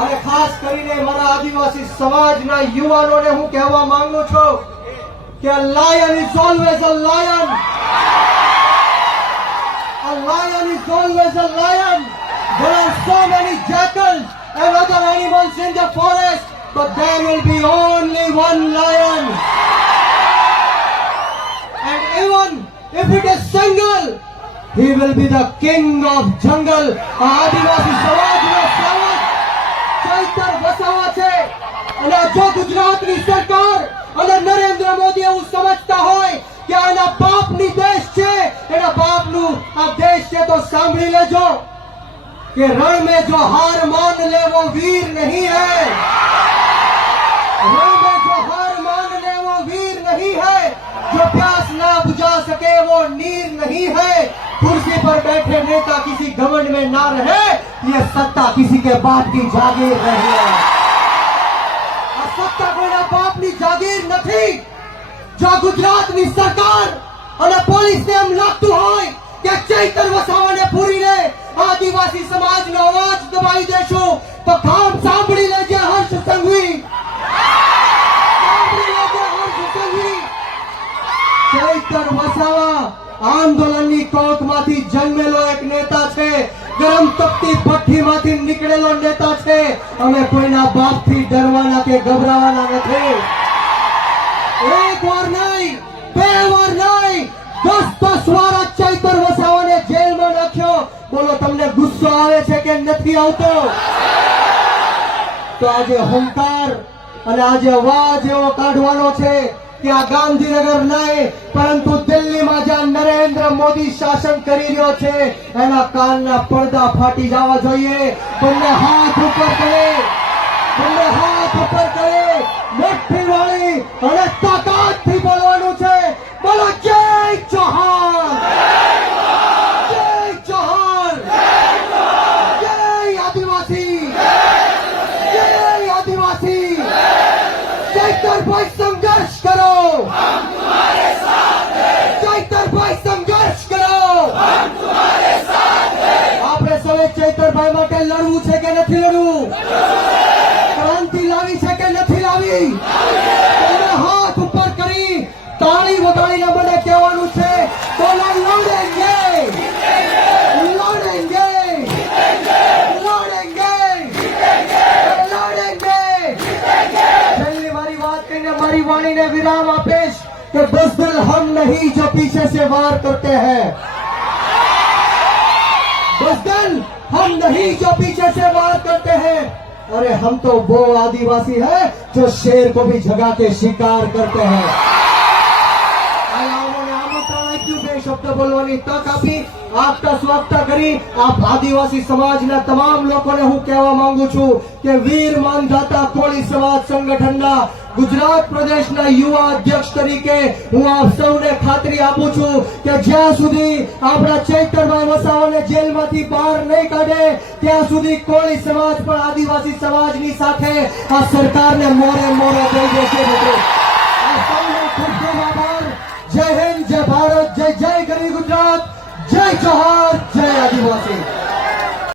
અને ખાસ કરીને મારા આદિવાસી સમાજના યુવાનોને હું કહેવા માંગુ છું કે lion is always a lion. A lion is always a lion. There are so many jackals and other animals in the forest, but there will be only one lion. And even if it is single, he will be the king of jungle. આદિવાસી સમાજનો સેવક ચૈતર વસાવા છે. અને જો ગુજરાતની સરકાર અને નરેન્દ્ર મોદી એવું સમજતા હોય કે આના બાપની દેશ છે, એના બાપનું આ દેશ છે, તો સાંભળી લેજો कि रण में जो हार मान ले वो वीर नहीं है. रण में जो हार मान ले वो वीर नहीं है. जो प्यास ना बुझा सके वो नीर नहीं है. कुर्सी पर बैठे नेता किसी घमंड में ना रहे, ये सत्ता किसी के बाप की जागीर नहीं है. आ सत्ता कोईना बापनी जागीर નથી. जो गुजरातनी सरकार અને પોલીસને એમ લાગતું હોય કે ચૈતર વસાવાને પૂરીને આદિવાસી સમાજનો અવાજ દબાવી દેશું, તો કામ સાંભળી લેજે હર્ષ સંઘવી. સાંભળી લેજે હર્ષ સંઘવી. ચૈતર વસાવા આંદોલનની કોકમાંથી જન્મેલો એક નેતા છે. ગરમ તપતી ભઠ્ઠીમાંથી નીકળેલો નેતા છે. અમે કોઈના બાપથી ડરવાના કે ગભરાવાના નથી. એક વાર નહીં, બે વાર નહીં, 10 વાર ચૈતર વસાવાને જેલમાં નાખ્યો. બોલો, તમને ગુસ્સો આવે છે કે નથી આવતો? તો આજે હુંકાર અને આજે અવાજ એવો કાઢવાનો છે કે આ ગાંધીનગર નહીં, પરંતુ દિલ્હીમાં જ્યાં નરેન્દ્ર મોદી શાસન કરી રહ્યો છે એના કાનના પડદા ફાટી જવા જોઈએ. બંને હાથ ઉપર કરે, બંને હાથ ઉપર કરે, મુઠ્ઠી વાળી અને તાકાતથી બોલવાનું છે. બોલો, જય ચૌહાણ, જય ચૌહાણ, જય આદિવાસી, જય આદિવાસી. ચૈતરભાઈ સંઘર્ષ કરો, ચૈતરભાઈ સંઘર્ષ કરો. આપણે સૌએ ચૈતરભાઈ માટે લડવું છે કે નથી લડવું? ક્રાંતિ લાવી છે કે નથી લાવી? હાથ ઉપર કરી તાળી વગાડીને મને કહેવાનું છે, બોલો, લડેંગે, લડેંગે, લડેંગે, લડેંગે. છેલ્લી મારી વાત કહીને મારી વાણીને વિરામ આપીશ કે બુઝદિલ हम नहीं जो पीछे से वार करते हैं. बुज़दिल हम नहीं जो पीछे से वार करते हैं. अरे हम तो वो आदिवासी है जो शेर को भी जगा के शिकार करते हैं. શબ્દ બોલવાની તક આપી, આપતા સ્વાગત કરી આપ આદિવાસી સમાજના તમામ લોકોને હું કહેવા માંગુ છું કે વીર માનધાતા કોળી સમાજ સંગઠનના ગુજરાત પ્રદેશના યુવા અધ્યક્ષ તરીકે હું આપ સૌને ખાતરી આપું છું કે જ્યાં સુધી આપણા ચૈતરભાઈ વસાવાને જેલમાંથી બહાર નહીં કાઢે ત્યાં સુધી કોળી સમાજ પણ આદિવાસી સમાજની સાથે આ સરકારને મોરે મોરે થઈ જશે. આ સૌનો ખૂબ ખૂબ આભાર. જય હિન્દ, જય ભારત, જય જય ગરી ગુજરાત, જય જોહાર, જય આદિવાસી.